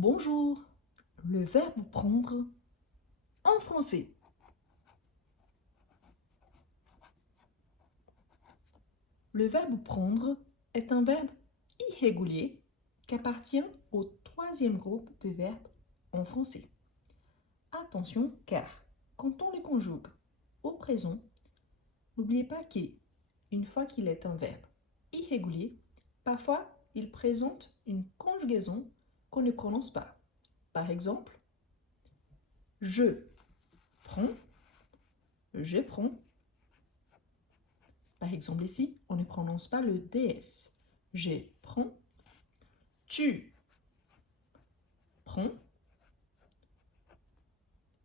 Bonjour, le verbe prendre en français. Le verbe prendre est un verbe irrégulier qui appartient au troisième groupe de verbes en français. Attention car quand on les conjugue au présent, n'oubliez pas qu'une fois qu'il est un verbe irrégulier, parfois il présente une conjugaison qu'on ne prononce pas. Par exemple, je prends, je prends. Par exemple ici, on ne prononce pas le DS. Je prends, tu prends,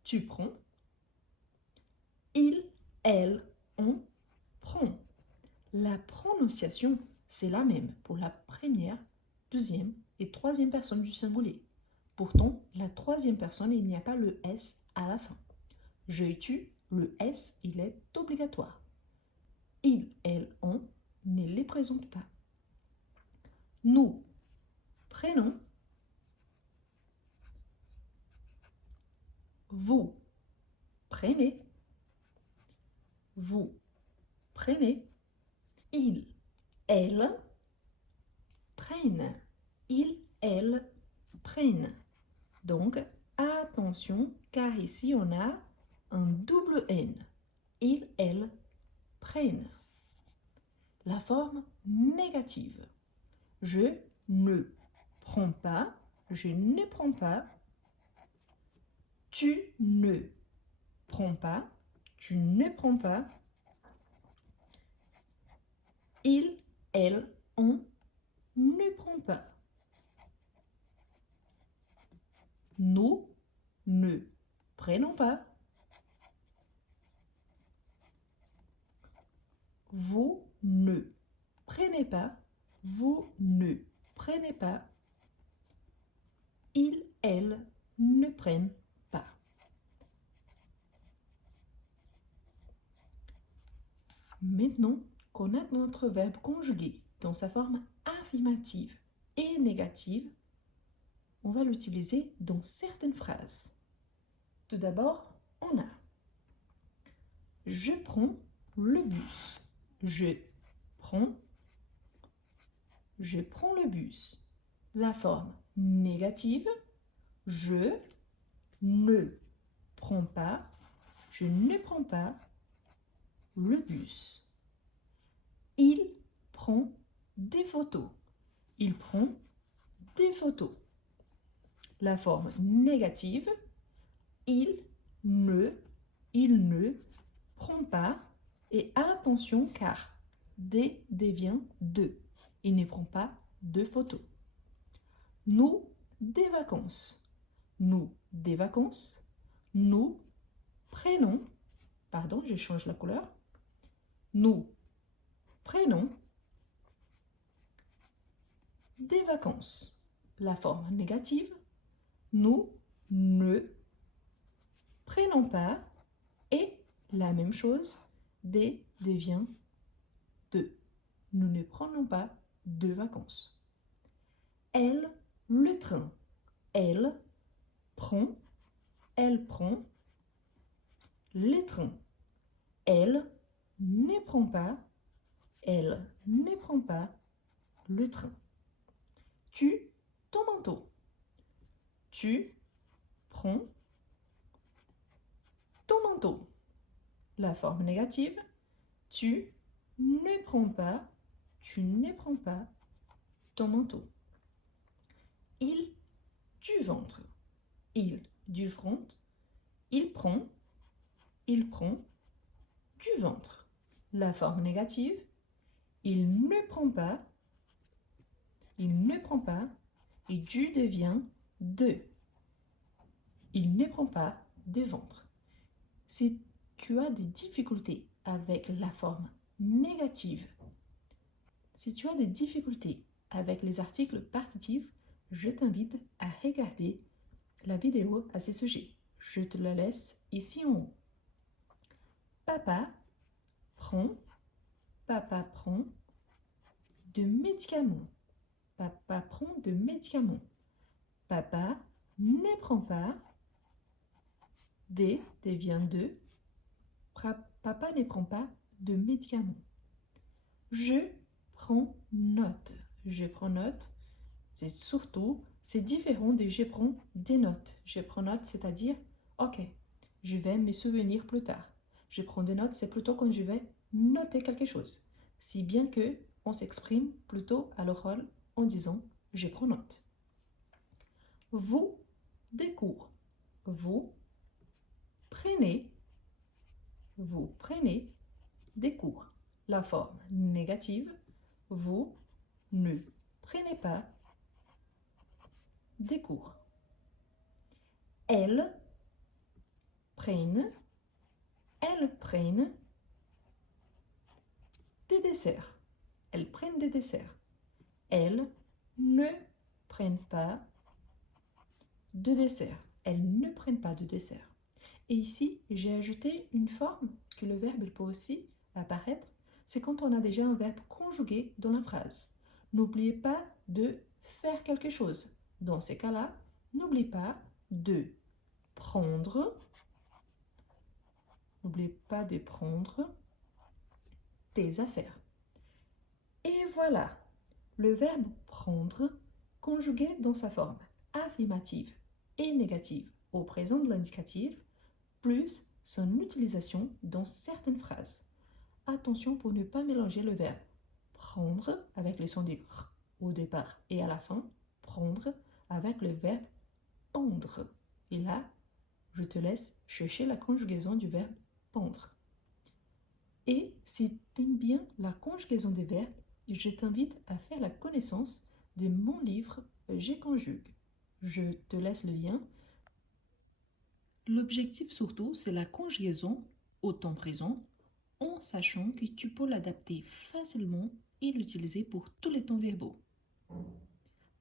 tu prends, il, elle, on prend. La prononciation, c'est la même pour la première, deuxième et troisième personne du singulier. Pourtant, la troisième personne, il n'y a pas le S à la fin. Je et tu, le S, il est obligatoire. Il, elle, on ne les présente pas. Nous prenons, vous prenez, vous prenez, il, elle prennent, il, elle prennent. Donc, attention, car ici on a un double N. Il, elle prennent. La forme négative. Je ne prends pas, je ne prends pas. Tu ne prends pas, tu ne prends pas. Il, elle, on ne prend pas. Nous ne prenons pas. Vous ne prenez pas. Vous ne prenez pas. Ils, elles ne prennent pas. Maintenant qu'on a notre verbe conjugué dans sa forme affirmative et négative, on va l'utiliser dans certaines phrases. Tout d'abord, on a je prends le bus. Je prends le bus. La forme négative, je ne prends pas, je ne prends pas le bus. Il prend des photos. Il prend des photos. La forme négative, il ne prend pas. Et attention car des devient de. Il ne prend pas de photos. Nous, des vacances. Nous, des vacances. Nous prenons, pardon, je change la couleur. Nous prenons des vacances. La forme négative, nous ne prenons pas. Et la même chose, des devient de. Nous ne prenons pas de vacances. Elle, le train. Elle prend le train. Elle ne prend pas le train. Tu, ton manteau. Tu prends ton manteau. La forme négative, tu ne prends pas ton manteau. Il, du ventre. Il, du front. Il prend du ventre. La forme négative, il ne prend pas, et du devient de. Il ne prend pas de ventre. Si tu as des difficultés avec la forme négative, si tu as des difficultés avec les articles partitifs, je t'invite à regarder la vidéo à ce sujet. Je te la laisse ici en haut. Papa prend de médicaments. Papa prend de médicaments. Papa ne prend pas. D devient de. Papa ne prend pas de médicaments. Je prends note. Je prends note. C'est différent de je prends des notes. Je prends note, c'est-à-dire, ok, je vais me souvenir plus tard. Je prends des notes, c'est plutôt quand je vais noter quelque chose. Si bien que on s'exprime plutôt à l'oral en disant je prends note. Vous, des cours. Vous prenez des cours. La forme négative, vous ne prenez pas des cours. Elles prennent des desserts. Elles prennent des desserts. Elles ne prennent pas de dessert. Elles ne prennent pas de dessert. Et ici, j'ai ajouté une forme que le verbe peut aussi apparaître. C'est quand on a déjà un verbe conjugué dans la phrase. N'oubliez pas de faire quelque chose. Dans ces cas-là, n'oublie pas de prendre. N'oubliez pas de prendre tes affaires. Et voilà, le verbe prendre conjugué dans sa forme affirmative et négative au présent de l'indicatif, plus son utilisation dans certaines phrases. Attention pour ne pas mélanger le verbe prendre avec les sons des r au départ et à la fin, prendre avec le verbe pendre. Et là, je te laisse chercher la conjugaison du verbe pendre. Et si tu aimes bien la conjugaison des verbes, je t'invite à faire la connaissance de mon livre J'ai conjugue. Je te laisse le lien. L'objectif surtout, c'est la conjugaison au temps présent, en sachant que tu peux l'adapter facilement et l'utiliser pour tous les temps verbaux.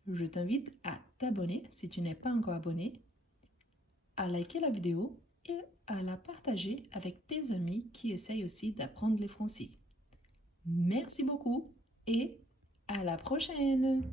Je t'invite à t'abonner si tu n'es pas encore abonné, à liker la vidéo et à la partager avec tes amis qui essayent aussi d'apprendre le français. Merci beaucoup et à la prochaine!